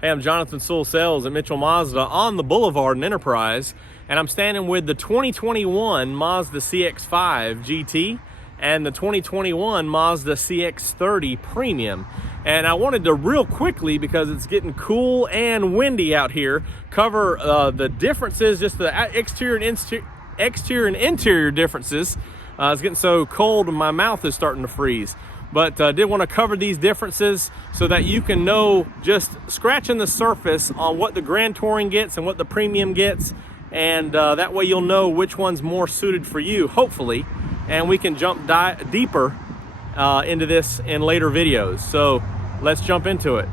Hey, I'm Jonathan Sewell Sales at Mitchell Mazda on the Boulevard in Enterprise, and I'm standing with the 2021 Mazda CX-5 GT and the 2021 Mazda CX-30 Premium. And I wanted to real quickly, because it's getting cool and windy out here, cover the differences, just the exterior and interior differences. It's getting so cold my mouth is starting to freeze. But did want to cover these differences so that you can know, just scratching the surface on what the Grand Touring gets and what the Premium gets, and that way you'll know which one's more suited for you, hopefully, and we can jump deeper into this in later videos. So let's jump into it.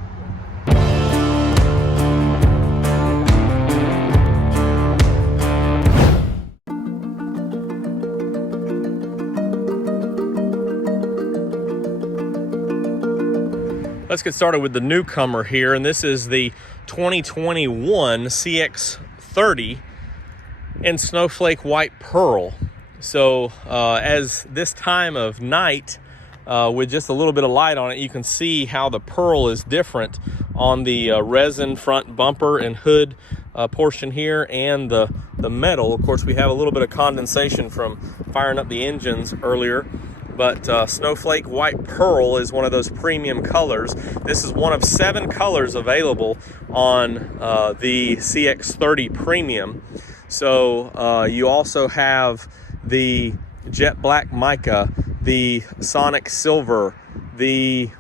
Let's get started with the newcomer here, and this is the 2021 CX-30 in Snowflake White Pearl. So as this time of night, with just a little bit of light on it, you can see how the pearl is different on the resin front bumper and hood portion here, and the metal. Of course, we have a little bit of condensation from firing up the engines earlier. But Snowflake White Pearl is one of those premium colors. This is one of 7 colors available on the CX-30 Premium. So you also have the Jet Black Mica, the Sonic Silver, the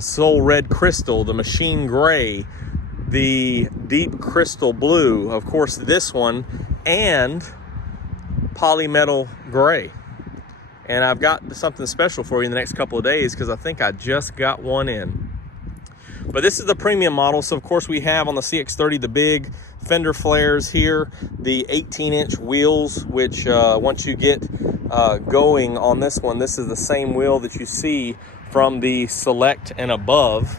Soul Red Crystal, the Machine Gray, the Deep Crystal Blue, of course this one, and Polymetal Gray. And I've got something special for you in the next couple of days, because I think I just got one in. But this is the premium model. So of course we have on the CX-30 the big fender flares here, the 18-inch wheels, which once you get going on this one, this is the same wheel that you see from the Select and above.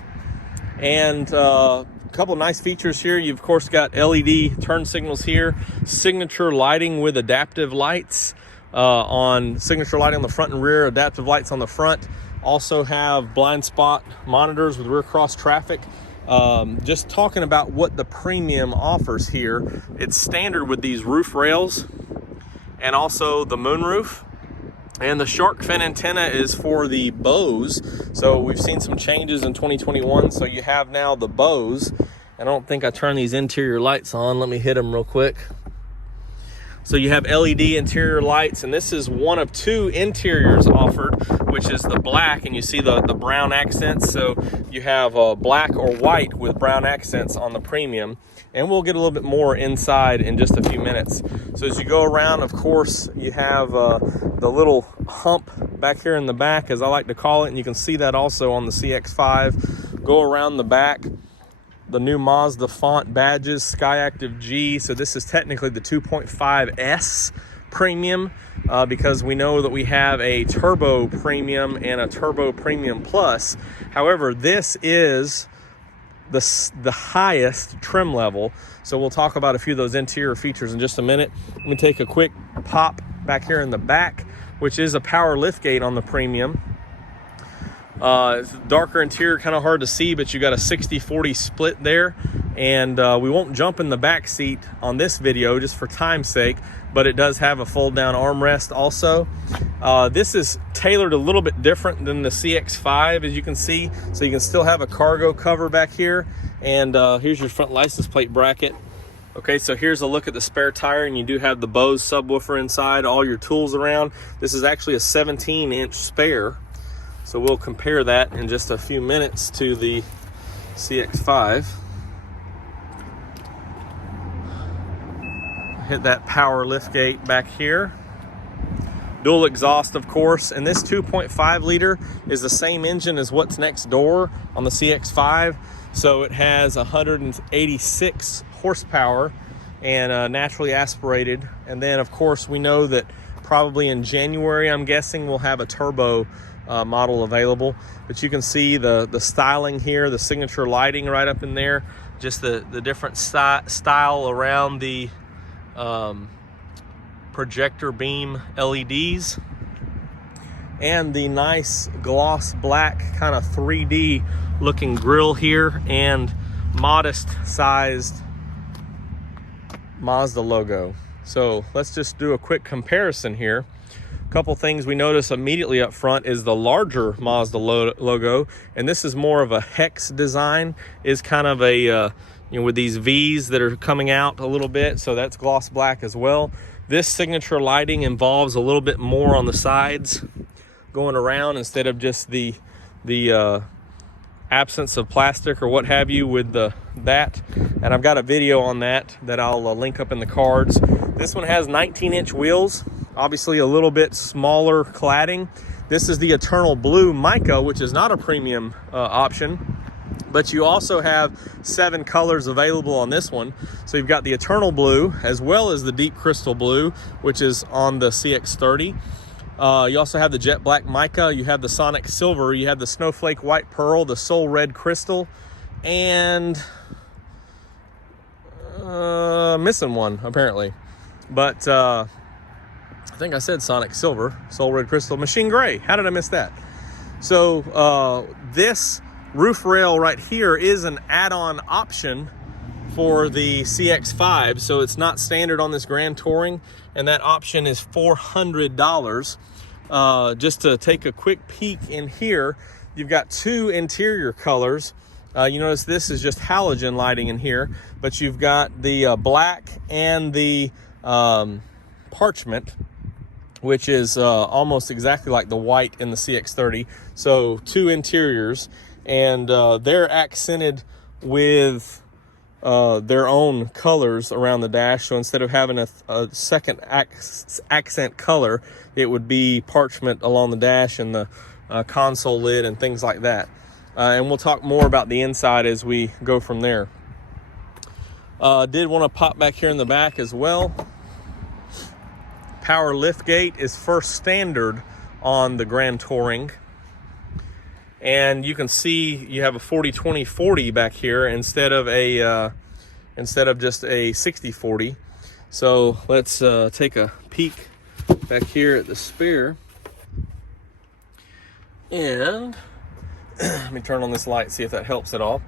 And a couple of nice features here. You've of course got LED turn signals here, signature lighting with adaptive lights. On signature lighting on the front and rear, adaptive lights on the front. Also have blind spot monitors with rear cross traffic. Just talking about what the Premium offers here, it's standard with these roof rails and also the moonroof. And the shark fin antenna is for the bows. So we've seen some changes in 2021. So you have now the bows. I don't think I turned these interior lights on. Let me hit them real quick. So you have LED interior lights, and this is one of 2 interiors offered, which is the black, and you see the brown accents. So you have black or white with brown accents on the Premium, and we'll get a little bit more inside in just a few minutes. So as you go around, of course, you have the little hump back here in the back, as I like to call it, and you can see that also on the CX-5. Go around the back. The new Mazda font badges, Skyactiv G. So this is technically the 2.5S Premium, because we know that we have a Turbo Premium and a Turbo Premium Plus. However, this is the highest trim level. So we'll talk about a few of those interior features in just a minute. Let me take a quick pop back here in the back, which is a power liftgate on the Premium. It's darker interior, kind of hard to see, but you got a 60-40 split there. And we won't jump in the back seat on this video just for time's sake, but it does have a fold down armrest also. This is tailored a little bit different than the CX-5, as you can see. So you can still have a cargo cover back here. And here's your front license plate bracket. Okay, so here's a look at the spare tire, and you do have the Bose subwoofer inside, all your tools around. This is actually a 17-inch spare. So we'll compare that in just a few minutes to the CX-5. Hit that power liftgate back here. Dual exhaust, of course, and this 2.5 liter is the same engine as what's next door on the CX-5. So it has 186 horsepower and naturally aspirated. And then, of course, we know that probably in January, I'm guessing, we'll have a turbo model available. But you can see the styling here, the signature lighting right up in there, just the different style around the projector beam LEDs, and the nice gloss black kind of 3D looking grille here, and modest sized Mazda logo. So let's just do a quick comparison here. A couple things we notice immediately up front is the larger Mazda logo, and this is more of a hex design, is kind of a you know, with these V's that are coming out a little bit, so that's gloss black as well. This signature lighting involves a little bit more on the sides going around instead of just the absence of plastic or what have you with that. And I've got a video on that I'll link up in the cards. This one has 19-inch wheels, obviously a little bit smaller cladding. This is the Eternal Blue Mica, which is not a premium option, but you also have 7 colors available on this one. So you've got the Eternal Blue as well as the Deep Crystal Blue, which is on the CX-30. You also have the Jet Black Mica, you have the Sonic Silver, you have the Snowflake White Pearl, the Soul Red Crystal, and missing one apparently. But I think I said Sonic Silver, Soul Red Crystal, Machine Gray. How did I miss that? So this roof rail right here is an add-on option for the CX-5, so it's not standard on this Grand Touring, and that option is $400. Just to take a quick peek in here, you've got 2 interior colors. You notice this is just halogen lighting in here, but you've got the black and the parchment, which is almost exactly like the white in the CX-30. So 2 interiors, and they're accented with their own colors around the dash. So instead of having a second accent color, it would be parchment along the dash and the console lid and things like that. And we'll talk more about the inside as we go from there. Did want to pop back here in the back as well. Power lift gate is first standard on the Grand Touring. And you can see you have a 40-20-40 back here instead of just a 60-40. So let's take a peek back here at the spare. And let me turn on this light, see if that helps at all.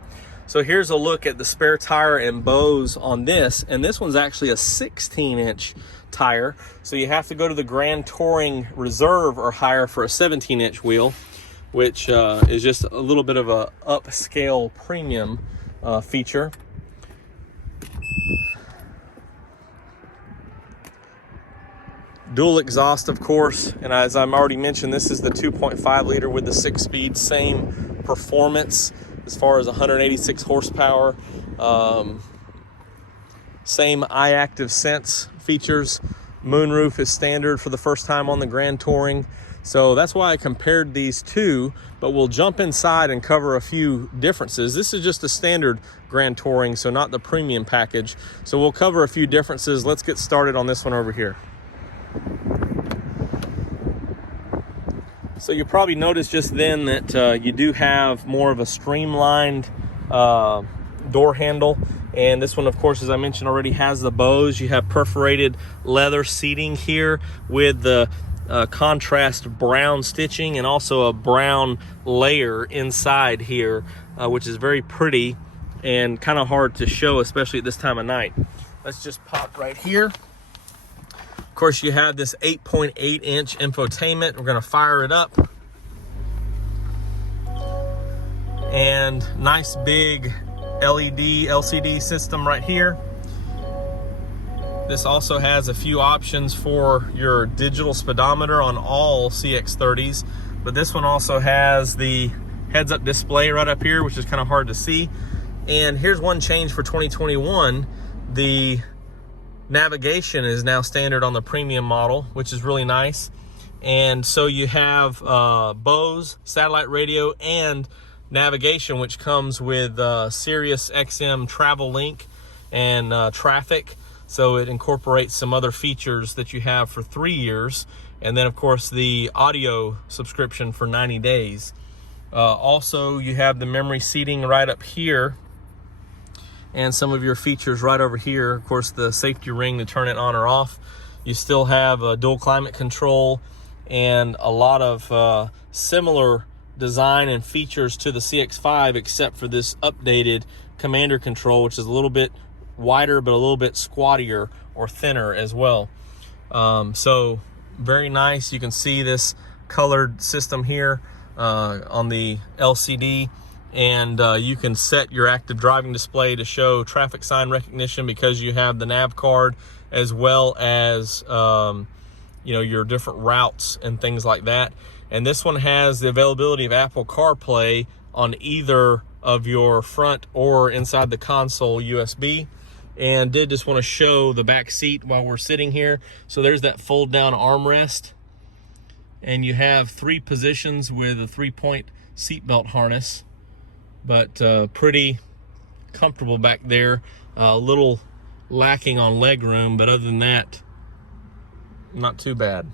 So here's a look at the spare tire and bows on this, and this one's actually a 16-inch tire. So you have to go to the Grand Touring Reserve or higher for a 17-inch wheel, which is just a little bit of a upscale premium feature. Dual exhaust, of course, and as I've already mentioned, this is the 2.5 liter with the 6-speed, same performance as far as 186 horsepower, same iActive Sense features. Moonroof is standard for the first time on the Grand Touring. So that's why I compared these two, but we'll jump inside and cover a few differences. This is just a standard Grand Touring, so not the premium package. So we'll cover a few differences. Let's get started on this one over here. So you probably noticed just then that you do have more of a streamlined door handle. And this one, of course, as I mentioned already, has the bows. You have perforated leather seating here with the contrast brown stitching and also a brown layer inside here, which is very pretty and kind of hard to show, especially at this time of night. Let's just pop right here. Of course, you have this 8.8-inch infotainment. We're going to fire it up. And nice big LED LCD system right here. This also has a few options for your digital speedometer on all CX-30s, but this one also has the heads-up display right up here, which is kind of hard to see. And here's one change for 2021. The navigation is now standard on the premium model, which is really nice. And so you have Bose, satellite radio, and navigation, which comes with Sirius XM Travel Link and traffic. So it incorporates some other features that you have for 3 years. And then, of course, the audio subscription for 90 days. Also, you have the memory seating right up here and some of your features right over here. Of course, the safety ring to turn it on or off. You still have a dual climate control and a lot of similar design and features to the CX-5, except for this updated commander control, which is a little bit wider but a little bit squattier or thinner as well. So very nice. You can see this colored system here on the LCD, and you can set your active driving display to show traffic sign recognition because you have the nav card, as well as you know, your different routes and things like that. And this one has the availability of Apple CarPlay on either of your front or inside the console USB. And did just want to show the back seat while we're sitting here. So there's that fold down armrest, and you have 3 positions with a 3-point seatbelt harness, but pretty comfortable back there. A little lacking on leg room, but other than that, not too bad.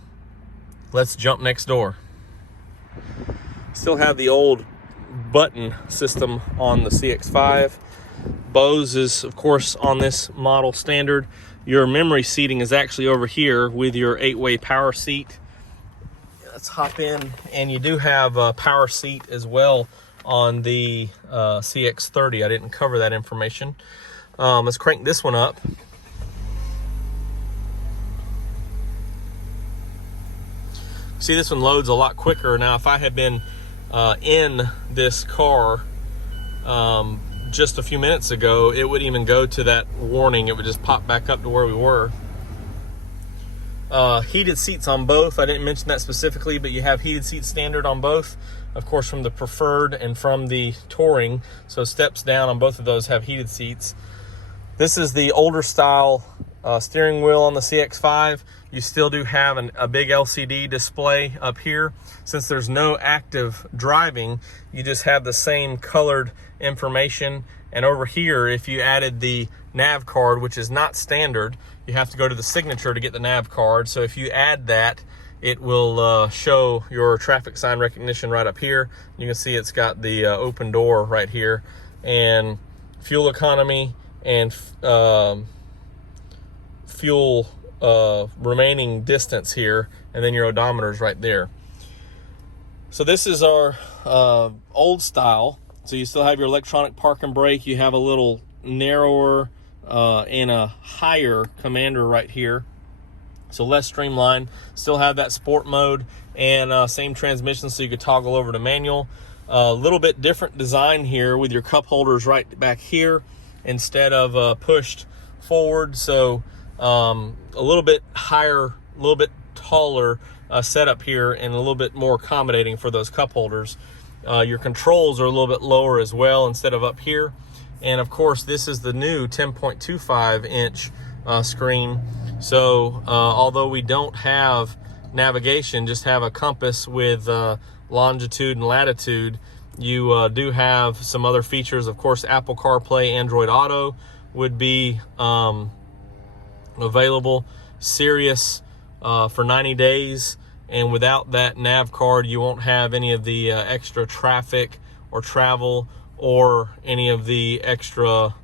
Let's jump next door. Still have the old button system on the CX-5. Bose is, of course, on this model standard. Your memory seating is actually over here with your 8-way power seat. Let's hop in, and you do have a power seat as well on the CX-30. I didn't cover that information. Let's crank this one up. See, this one loads a lot quicker. Now, if I had been in this car just a few minutes ago, it wouldn't even go to that warning. It would just pop back up to where we were. Heated seats on both. I didn't mention that specifically, but you have heated seats standard on both, of course, from the Preferred and from the Touring. So steps down on both of those have heated seats. This is the older style steering wheel on the CX-5. You still do have a big LCD display up here. Since there's no active driving, you just have the same colored information. And over here, if you added the nav card, which is not standard, you have to go to the signature to get the nav card. So if you add that, it will show your traffic sign recognition right up here. You can see it's got the open door right here, and fuel economy and fuel remaining distance here, and then your odometer's right there. So this is our old style. So you still have your electronic park and brake. You have a little narrower and a higher commander right here, so less streamlined. Still have that sport mode, and same transmission, so you could toggle over to manual. A little bit different design here with your cup holders right back here instead of pushed forward. So a little bit higher, a little bit taller setup here, and a little bit more accommodating for those cup holders. Your controls are a little bit lower as well instead of up here. And of course, this is the new 10.25 inch screen. So although we don't have navigation, just have a compass with longitude and latitude, you do have some other features. Of course, Apple CarPlay, Android Auto would be available. Sirius for 90 days. And without that nav card, you won't have any of the extra traffic or travel, or any of the extra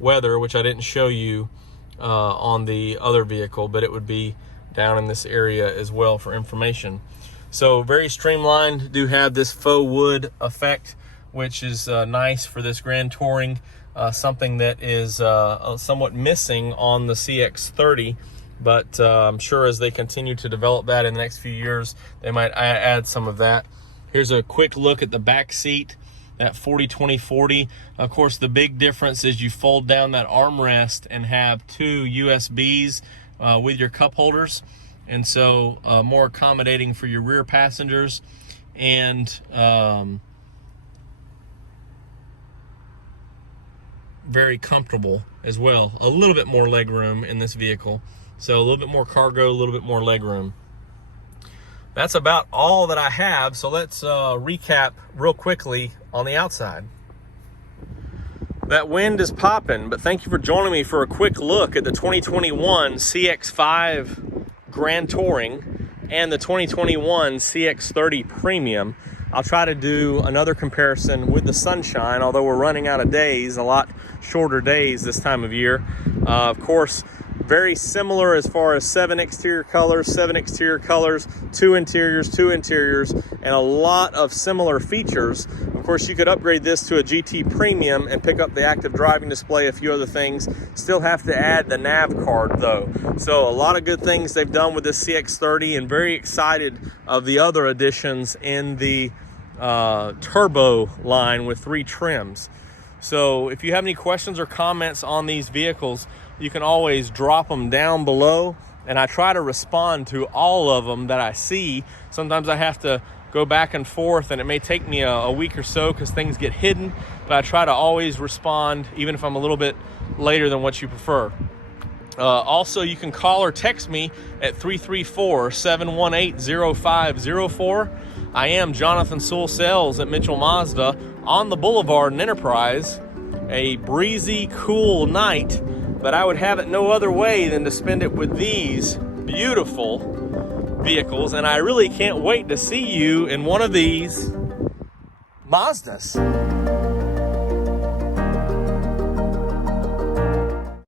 weather, which I didn't show you on the other vehicle, but it would be down in this area as well for information. So very streamlined. Do have this faux wood effect, which is nice for this Grand Touring, something that is somewhat missing on the CX-30. But I'm sure as they continue to develop that in the next few years, they might add some of that. Here's a quick look at the back seat, that 40-20-40. Of course, the big difference is you fold down that armrest and have 2 USBs with your cup holders. And so more accommodating for your rear passengers, and very comfortable as well. A little bit more leg room in this vehicle. So a little bit more cargo, a little bit more leg room. That's about all that I have. So let's recap real quickly on the outside. That wind is popping, but thank you for joining me for a quick look at the 2021 CX-5 Grand Touring and the 2021 CX-30 Premium. I'll try to do another comparison with the Sunshine, although we're running out of days, a lot shorter days this time of year. Of course, Very similar as far as 7 exterior colors, 2 interiors, and a lot of similar features. Of course, you could upgrade this to a GT Premium and pick up the active driving display, a few other things. Still have to add the nav card though. So a lot of good things they've done with this CX-30, and very excited of the other additions in the turbo line with 3 trims. So if you have any questions or comments on these vehicles, you can always drop them down below, and I try to respond to all of them that I see. Sometimes I have to go back and forth, and it may take me a week or so because things get hidden, but I try to always respond even if I'm a little bit later than what you prefer. Also, you can call or text me at 334-718-0504. I am Jonathan Sewell Sales at Mitchell Mazda on the Boulevard in Enterprise. A breezy, cool night, but I would have it no other way than to spend it with these beautiful vehicles, and I really can't wait to see you in one of these Mazdas.